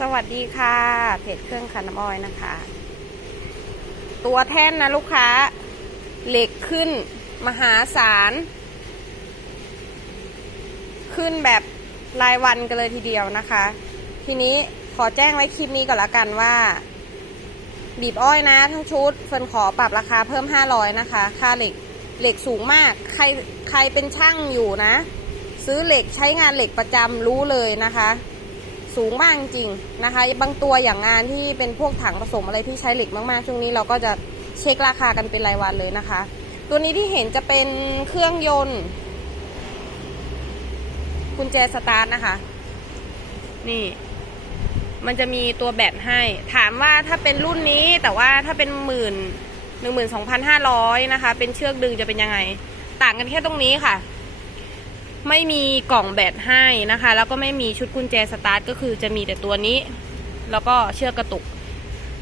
สวัสดีค่ะเพจเครื่องคันน้ำอ้อยนะคะ ตัวแท่นนะลูกค้า เหล็กขึ้นมหาศาล ขึ้นแบบรายวันกันเลยทีเดียวนะคะ ทีนี้ขอแจ้งไว้คลิปนี้ก่อนละกันว่า บีบอ้อยนะทั้งชุดเฟิร์นขอปรับราคาเพิ่ม 500 นะคะ ค่าเหล็กเหล็กสูงมาก ใครใครเป็นช่างอยู่นะ ซื้อเหล็กใช้งานเหล็กประจำรู้เลยนะคะ สูงมากจริงนะคะ บางตัวอย่างงานที่เป็นพวกถังผสมอะไรที่ใช้เหล็กมากๆ ช่วงนี้เราก็จะเช็คราคากันเป็นรายวันเลยนะคะ ตัวนี้ที่เห็นจะเป็นเครื่องยนต์กุญแจสตาร์ทนะคะ นี่ มันจะมีตัวแบตให้ ถามว่าถ้าเป็นรุ่นนี้แต่ว่าถ้าเป็นหมื่นหนึ่งหมื่นสองพันห้าร้อยนะคะ เป็นเชือกดึงจะเป็นยังไง ต่างกันแค่ตรงนี้ค่ะ ไม่มีกล่องแบตให้นะคะ แล้วก็ไม่มีชุดกุญแจสตาร์ทก็คือจะมีแต่ตัวนี้ แล้วก็เชือกกระตุก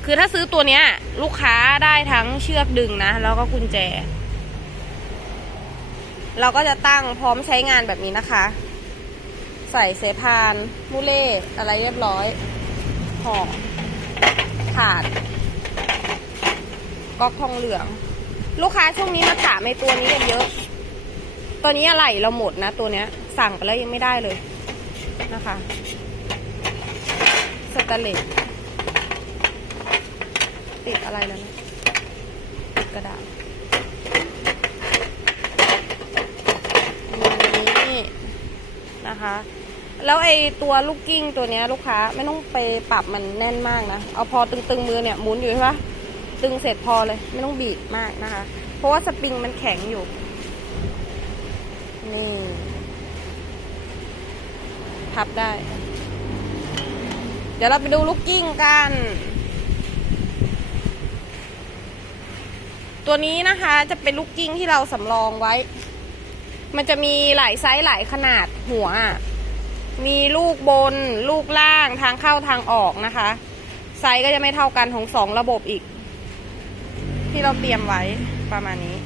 คือถ้าซื้อตัวเนี้ย ลูกค้าได้ทั้งเชือกดึงนะ แล้วก็กุญแจ เราก็จะตั้งพร้อมใช้งานแบบนี้นะคะ ใส่เสพานมูเล่อะไรเรียบร้อยห่อถาดก๊อกทองเหลือง ลูกค้าช่วงนี้มาถามในตัวนี้กันเยอะ ตัวนี้อะไรเราหมดนะตัวเนี้ย สั่งไปแล้วยังไม่ได้เลยนะคะสแตนเลสติดอะไรแล้วนะติดกระดาษนี่นะคะ แล้วไอ้ตัวลูกกิ้งตัวเนี้ยลูกค้าไม่ต้องไปปรับมันแน่นมากนะ เอาพอตึงๆมือเนี่ยหมุนอยู่ใช่ปะตึงเสร็จพอเลย ไม่ต้องบีบมากนะคะ เพราะว่าสปริงมันแข็งอยู่ นี่ พับได้ เดี๋ยวเราไปดูลูกกิ้งกัน ตัวนี้นะคะจะเป็นลูกกิ้งที่เราสำรองไว้ มันจะมีหลายไซส์หลายขนาดหัว มีลูกบน ลูกล่างทางเข้าทางออกนะคะ ไซส์ก็จะไม่เท่ากันของสองระบบอีก ที่เราเตรียมไว้ประมาณนี้